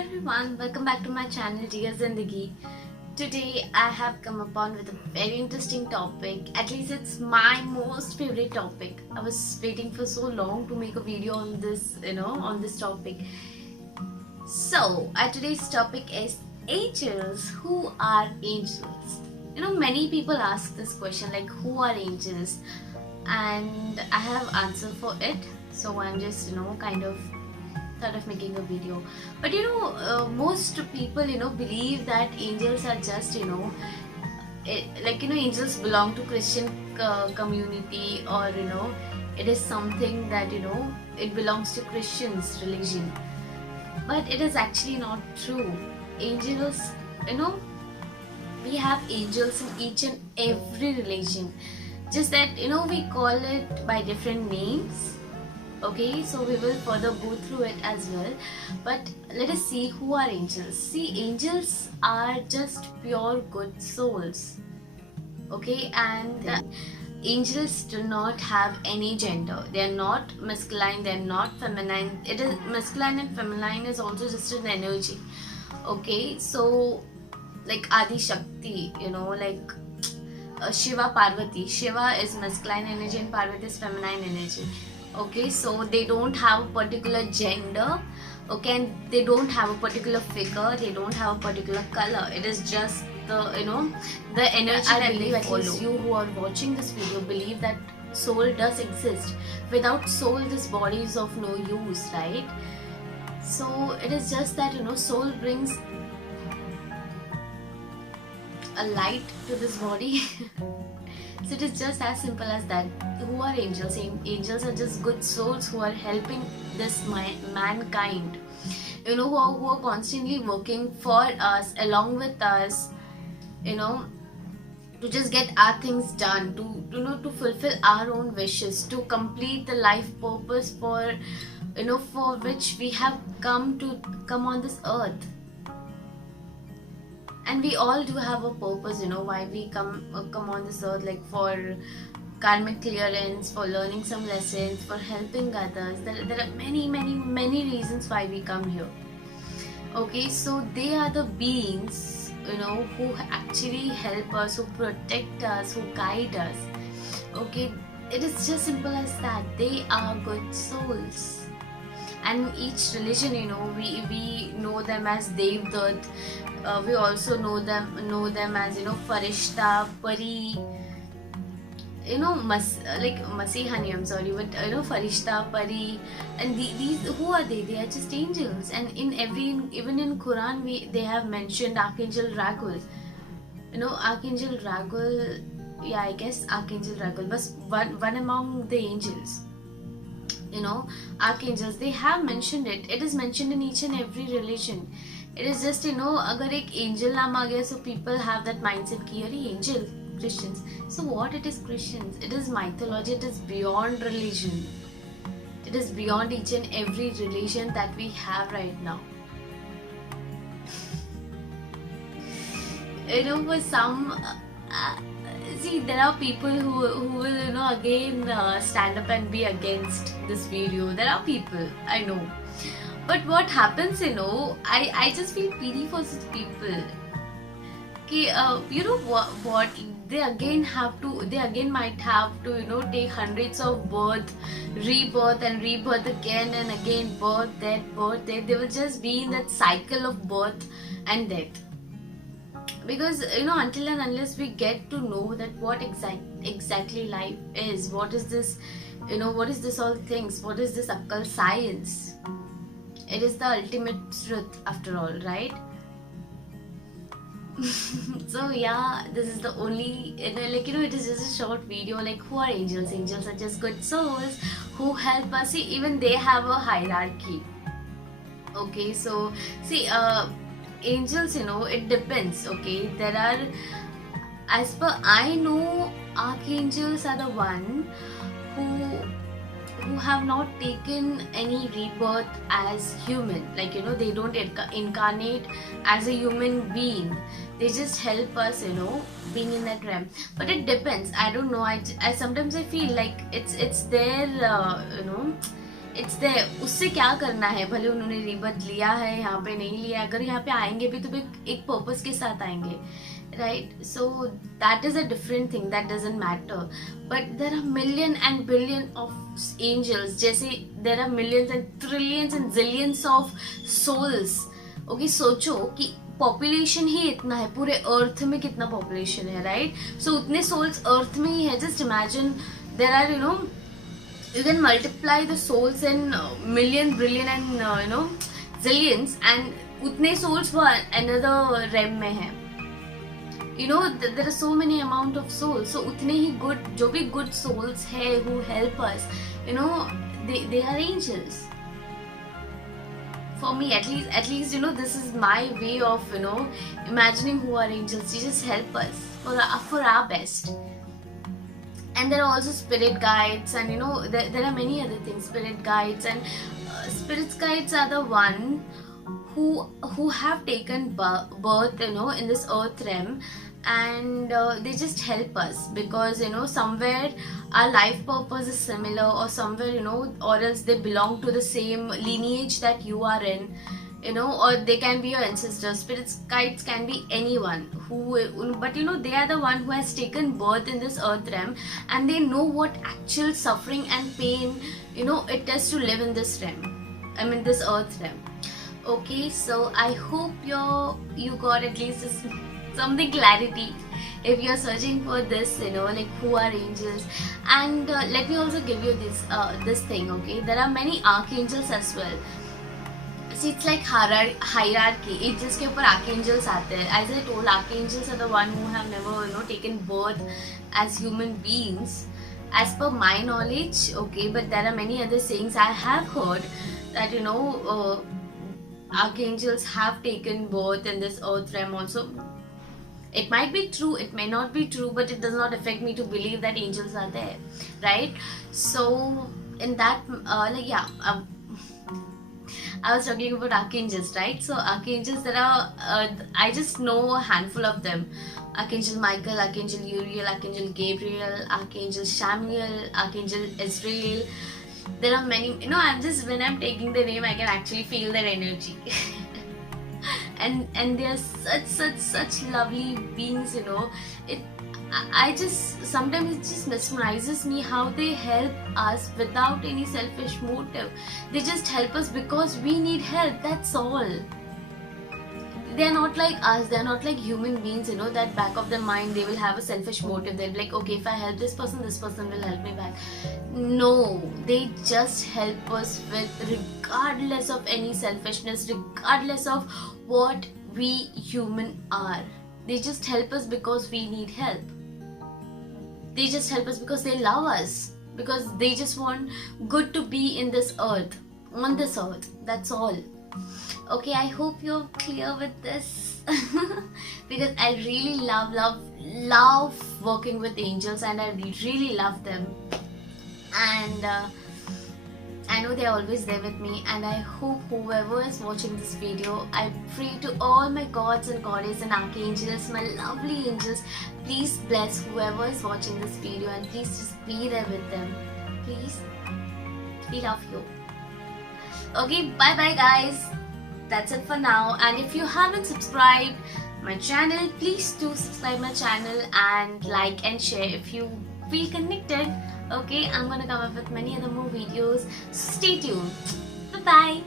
everyone, welcome back to my channel Dear Zindagi. Today I have come upon with a very interesting topic. At least it's my most favorite topic. I was waiting for so long to make a video on this, on this topic. So, today's topic is angels. Who are angels? Many people ask this question like, who are angels? And I have answer for it. So I'm just, kind of thought of making a video. But most people believe that angels are just angels belong to Christian community, or it is something that it belongs to Christians religion. But it is actually not true. Angels, we have angels in each and every religion, just that we call it by different names. Okay, so we will further go through it as well, but let us see who are angels. See, angels are just pure good souls. Okay, and angels do not have any gender. They are not masculine, they are not feminine. It is masculine and feminine is also just an energy. Okay, so like Adi Shakti, like Shiva, Parvati. Shiva is masculine energy and Parvati is feminine energy. Okay, so they don't have a particular gender. Okay, and they don't have a particular figure, they don't have a particular color. It is just the the energy that they follow. At least you who are watching this video believe that soul does exist. Without soul, this body is of no use, right? So it is just that soul brings a light to this body. So it is just as simple as that. Who are angels? Angels are just good souls who are helping this mankind, who are constantly working for us, along with us, to just get our things done, to fulfill our own wishes, to complete the life purpose for which we have come on this earth. And we all do have a purpose, why we come on this earth, like for karmic clearance, for learning some lessons, for helping others. There are many reasons why we come here. Okay, so they are the beings, who actually help us, who protect us, who guide us. Okay, it is just simple as that. They are good souls. And each religion, we know them as Devdat. We also know them as Farishta, Pari, Masihani, I'm sorry, but Farishta, Pari, and these, who are they? They are just angels. And even in Quran, they have mentioned Archangel Raghul. Archangel Raghul, yeah, I guess Archangel Raghul was one among the angels. Archangels, they have mentioned it. It is mentioned in each and every religion. It is just agar ek angel naam aa gaya, so people have that mindset ki yari angel Christians. So what it is Christians? It is mythology. It is beyond religion. It is beyond each and every religion that we have right now. For some see, there are people who will again stand up and be against this video. There are people, I know. But what happens, I just feel pity for such people. Okay, what they again might have to take hundreds of birth, rebirth and rebirth again and again, birth, death, birth, death. They will just be in that cycle of birth and death. Because until and unless we get to know that what exactly life is, what is this, what is this all things, what is this occult science? It is the ultimate truth after all, right? So yeah, this is the only, it is just a short video. Like, who are angels? Angels are just good souls who help us. See, even they have a hierarchy. Okay, so see, angels, it depends. Okay, there are, as per I know, archangels are the one who have not taken any rebirth as human. Like, they don't incarnate as a human being. They just help us, being in that realm. But it depends. I don't know. I sometimes I feel like it's their, it's there, उससे क्या करना है, भले उन्होंने rebirth लिया है यहाँ पे नहीं लिया, अगर यहाँ पे आएंगे भी तो एक पर्पस के साथ आएंगे, right? So that is a different thing, that doesn't matter. But there are million and billion of angels, जैसे there are millions and trillions and zillions of souls. Okay, सोचो कि पॉपुलेशन ही इतना है, पूरे अर्थ में कितना पॉपुलेशन है, राइट? सो उतने सोल्स अर्थ में ही है. Just imagine there are you can multiply the souls in million, billion and zillions, and उतने souls वो another realm में है. There are so many amount of souls, so उतने ही good, जो भी good souls है who help us, they are angels. For me, at least this is my way of imagining who are angels. They just help us for our best. And there are also spirit guides, and there are many other things. Spirit guides and spirit guides are the one who have taken birth in this earth realm, and they just help us because somewhere our life purpose is similar, or somewhere or else they belong to the same lineage that you are in, or they can be your ancestors. Spirit guides can be anyone but they are the one who has taken birth in this earth realm, and they know what actual suffering and pain it is to live in this realm, this earth realm. Okay, so I hope you got at least something clarity if you're searching for this, like who are angels. And let me also give you this thing. Okay, there are many archangels as well. See, it's like hierarchy. Angels के ऊपर archangels आते हैं. As I told, archangels are the one who have never taken birth as human beings, as per my knowledge. Okay, but there are many other sayings I have heard that archangels have taken birth in this earth realm also. It might be true, it may not be true, but it does not affect me to believe that angels are there, right? So in that I was talking about archangels, right? So archangels, there are I just know a handful of them. Archangel Michael, Archangel Uriel, Archangel Gabriel, Archangel Samuel, Archangel Israel. There are many, I'm just, when I'm taking the name, I can actually feel their energy. and they are such lovely beings, I just, sometimes it just mesmerizes me how they help us without any selfish motive. They just help us because we need help, that's all. They are not like us, they are not like human beings, that back of their mind they will have a selfish motive. They'll be like, okay, if I help this person will help me back. No, they just help us regardless of any selfishness, regardless of what we human are. They just help us because we need help. They just help us because they love us, because they just want good to be in this earth, on this earth, that's all. Okay, I hope you're clear with this because I really love working with angels, and I really love them, and I know they're always there with me. And I hope whoever is watching this video, I pray to all my gods and goddesses and archangels, my lovely angels, please bless whoever is watching this video, and please just be there with them. Please, we love you. Okay, bye bye guys. That's it for now. And if you haven't subscribed my channel, please do subscribe my channel and like and share if you feel connected. Okay, I'm gonna come up with many other more videos, so stay tuned. Bye bye.